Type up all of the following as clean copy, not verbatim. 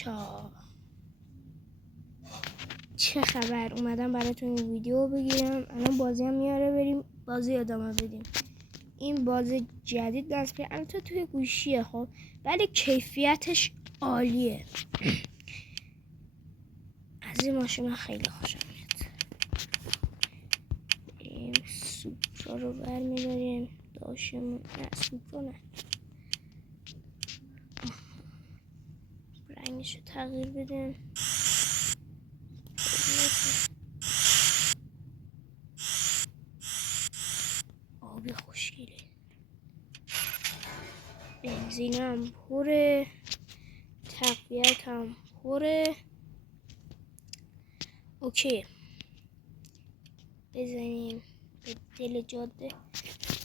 بچه‌ها چه خبر؟ اومدم براتون این ویدیو بگیرم. الان بازی هم میاره، بریم بازی ادامه بدیم. این بازی جدید نصب کردم، البته توی گوشیه خب، ولی کیفیتش عالیه. از این ماشین خیلی خوشم میاد. این سوپرا رو برمیداریم داشتمون. نه سوپرا نه، رنگش رو تغییر بدیم. آبی خوشگله، بنزینم پره، تقویتم پره. اوکی، بزنیم به دل جاده،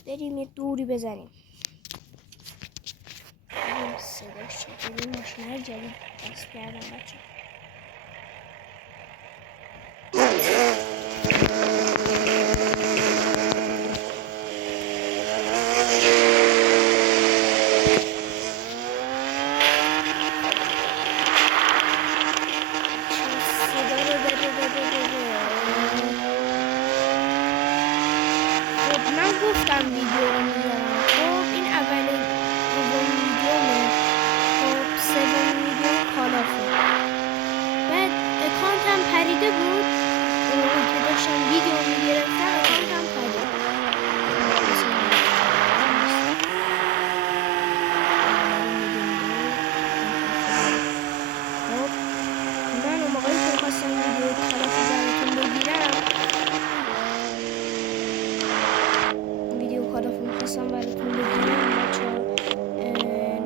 بریم یه دوری بزنیم. بریم صداش چطوری. ماشین‌های جدید نصب کردم بچه. من گفتم ویدیو رو میذارم. خب این اولین دومین ویدیومه، خب سومین ویدیو کالافه. بعد اکانتم پریده بود، اون که داشتم ویدیو میگرفتم اکانتم پرید. خب من اون موقعی که خواستم ویدیو کالافو براتون بگیرم، بچه‌ها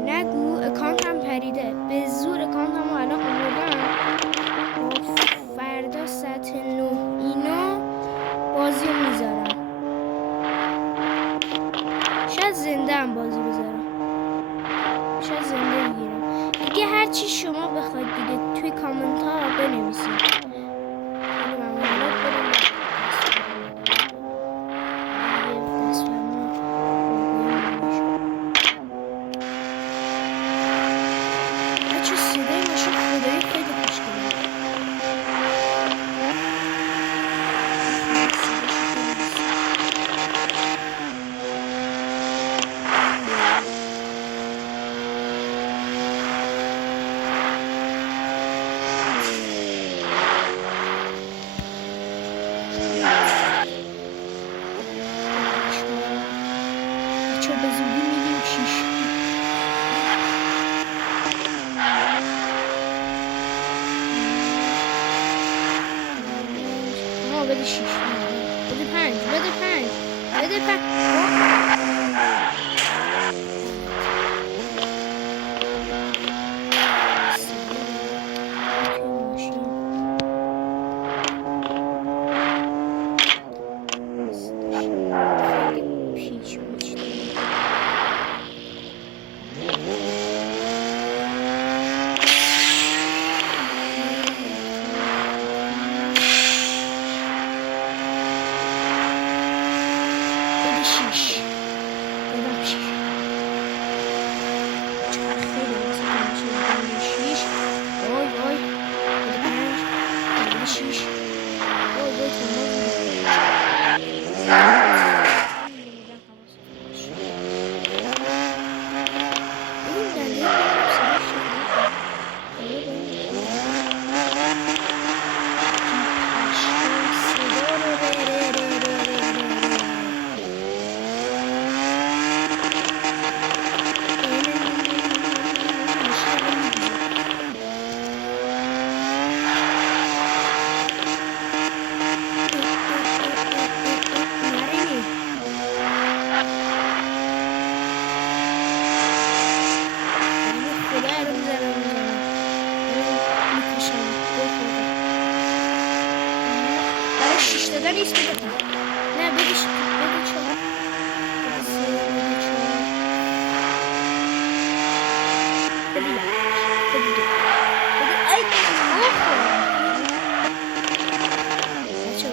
نگو اکانتم پریده. به زور اکانتم رو الان آوردم. فردا ساعت 9 اینا بازی رو میذارم. شاید زنده هم بازی بذارم، شاید زنده بگیرم دیگه. هرچی شما بخواید دیگه توی کامنت ها بنویسید. بده 6، بده 5، بده 5، بده 5. دادن نیست، بده نه، بده 4، بده 3، بده 4، بده 1، بده 2، بده ای بچه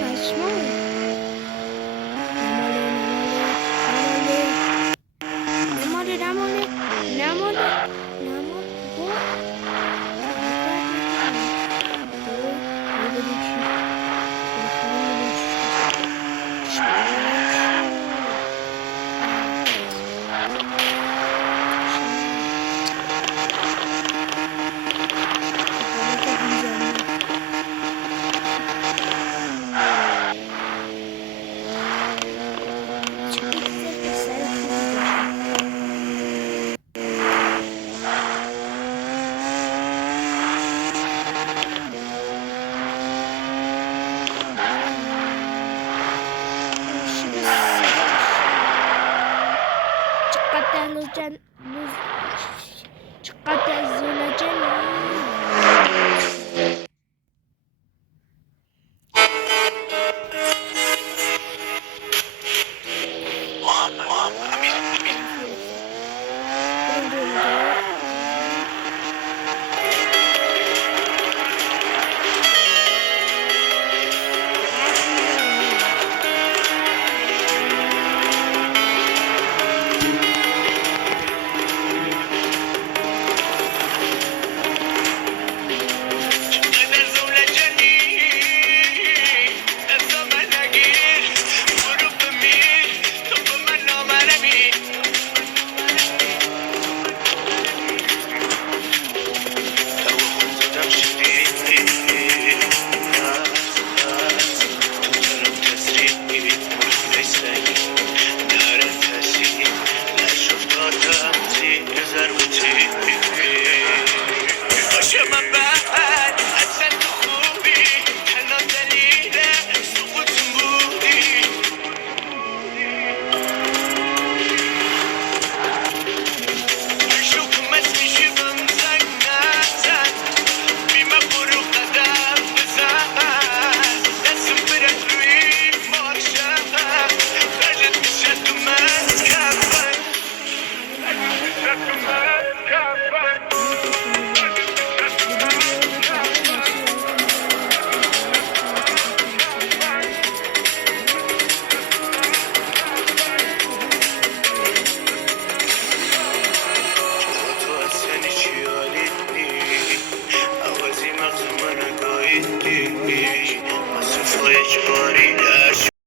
پشمام نماله نماله نماله چقدر زلجنی یک باری